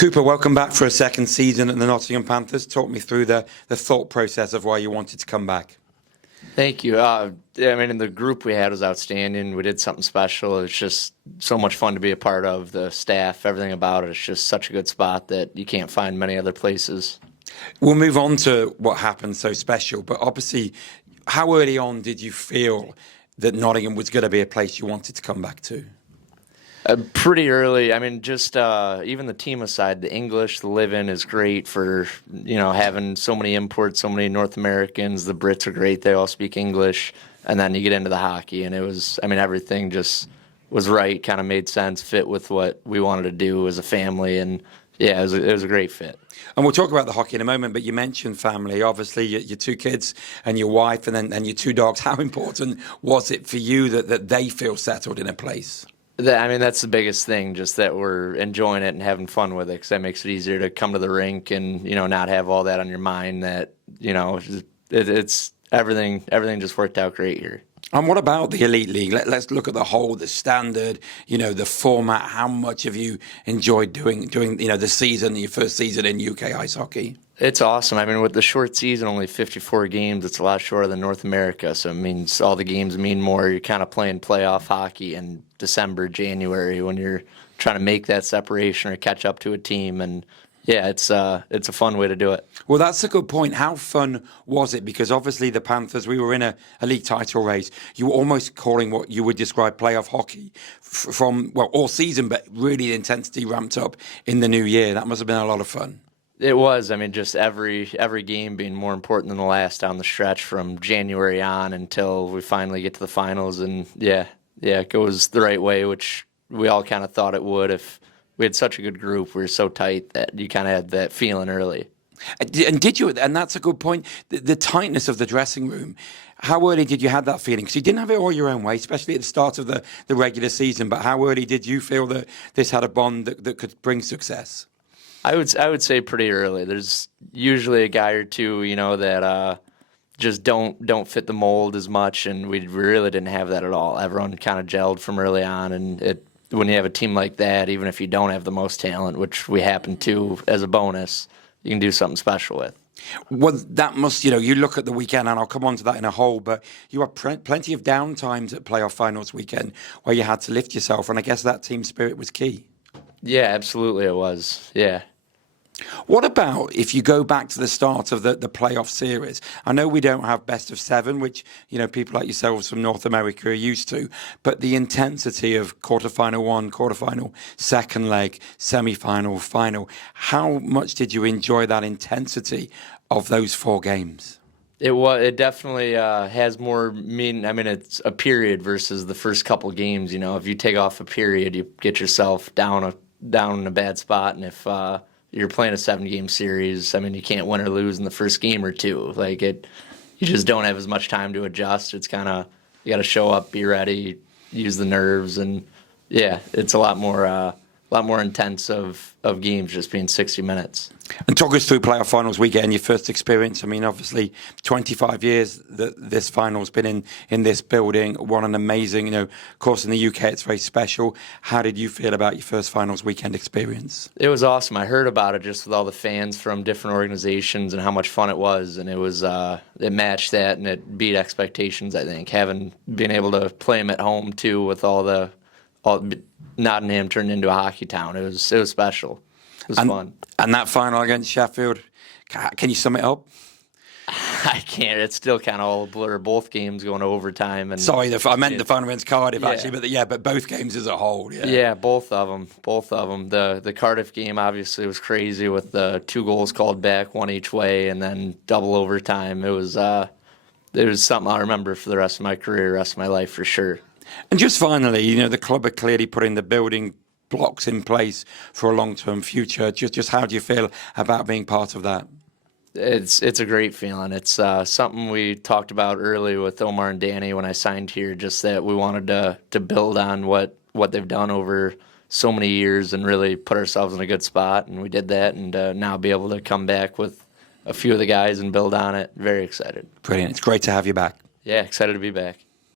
Cooper, welcome back for a second season at the Nottingham Panthers. Talk me through the thought process of why you wanted to come back. Thank you. The group we had was outstanding. We did something special. It's just so much fun to be a part of. The staff, everything about it. It's just such a good spot that you can't find many other places. We'll move on to what happened so special, but obviously, how early on did you feel that Nottingham was going to be a place you wanted to come back to? Pretty early. Even the team aside, the English, the live-in is great for, having so many imports, so many North Americans. The Brits are great. They all speak English. And then you get into the hockey, and everything just was right, kind of made sense, fit with what we wanted to do as a family. And, yeah, it was a great fit. And we'll talk about the hockey in a moment, but you mentioned family. Obviously, your two kids and your wife and your two dogs. How important was it for you that they feel settled in a place? That's the biggest thing, just that we're enjoying it and having fun with it, because that makes it easier to come to the rink and, not have all that on your mind. That, it's everything just worked out great here. And what about the Elite League? Let's look at the whole, the standard, the format. How much have you enjoyed doing the season, your first season in UK ice hockey? It's awesome. With the short season, only 54 games, it's a lot shorter than North America. So it means all the games mean more. You're kind of playing playoff hockey in December, January, when you're trying to make that separation or catch up to a team. And yeah, it's a fun way to do it. Well, that's a good point. How fun was it? Because obviously the Panthers, we were in a league title race. You were almost calling what you would describe playoff hockey from all season, but really the intensity ramped up in the new year. That must have been a lot of fun. It was. Just every game being more important than the last down the stretch from January on until we finally get to the finals. And yeah, it goes the right way, which we all kind of thought it would. If we had such a good group, we were so tight that you kind of had that feeling early. And did you? And that's a good point. The tightness of the dressing room. How early did you have that feeling? Because you didn't have it all your own way, especially at the start of the regular season. But how early did you feel that this had a bond that could bring success? I would say pretty early. There's usually a guy or two, that just don't fit the mold as much, and we really didn't have that at all. Everyone kind of gelled from early on, and when you have a team like that, even if you don't have the most talent, which we happen to as a bonus, you can do something special with. Well, that must, you look at the weekend, and I'll come on to that in a whole, but you had plenty of downtimes at playoff finals weekend where you had to lift yourself, and I guess that team spirit was key. Yeah, absolutely it was, yeah. What about if you go back to the start of the playoff series? I know we don't have best of seven, which, people like yourselves from North America are used to, but the intensity of quarterfinal one, quarterfinal, second leg, semi-final, final, how much did you enjoy that intensity of those 4 games? It definitely has more meaning. It's a period versus the first couple games. If you take off a period, you get yourself down in a bad spot, and if you're playing a 7-game series, you can't win or lose in the first game or two. You just don't have as much time to adjust. It's kind of, you got to show up, be ready, use the nerves, and yeah, it's a lot more intense of games just being 60 minutes. And talk us through playoff finals weekend, your first experience. Obviously 25 years that this final's been in this building. What an amazing, of course in the UK it's very special. How did you feel about your first finals weekend experience? It was awesome. I heard about it just with all the fans from different organizations and how much fun it was. And it matched that, and it beat expectations, I think. Being able to play them at home too, with all Nottingham turned into a hockey town. It was special. It was fun. And that final against Sheffield, can you sum it up? I can't. It's still kind of all a blur. Both games going to overtime. Sorry, I meant the final against Cardiff, actually. But both games as a whole. Yeah. Yeah, both of them. The Cardiff game obviously was crazy with the 2 goals called back, 1 each way, and then double overtime. It was something I'll remember for the rest of my career, rest of my life for sure. And just finally, the club are clearly putting the building blocks in place for a long-term future. Just how do you feel about being part of that? It's a great feeling. It's something we talked about early with Omar and Danny when I signed here, just that we wanted to build on what they've done over so many years and really put ourselves in a good spot, and we did that, and now be able to come back with a few of the guys and build on it. Very excited. Brilliant. It's great to have you back. Yeah, excited to be back.